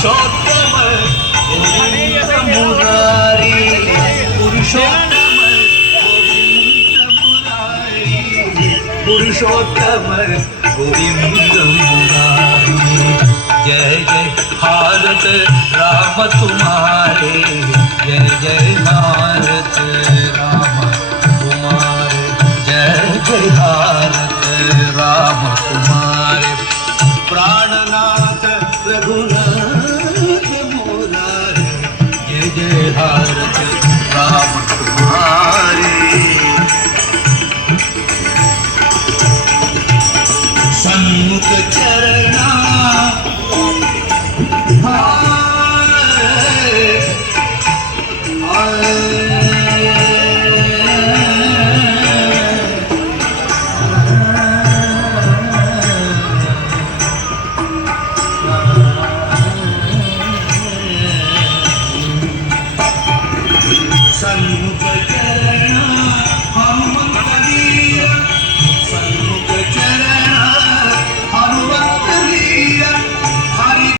पुरुषोत्तम गोविंद मुरारी पुरुषोत्तम गोविंद मुरारी पुरुषोत्तम गोविंद मुरारी जय जय भारत राम तुम्हारे जय जय भारत राम तुम्हारे जय जय भारत राम तुम्हारे प्राणनाथ रघुनाथ मुरारे जय जय भारत राम तुम्हारे